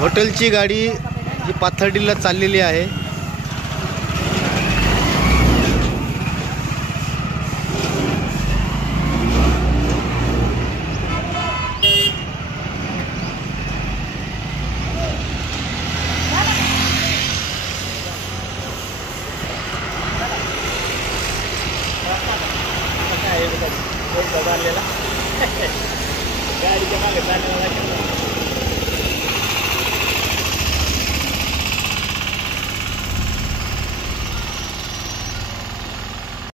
हॉटेलची गाडी ही पाथर्डीला चाललेली आहे। गाड़ी के मागे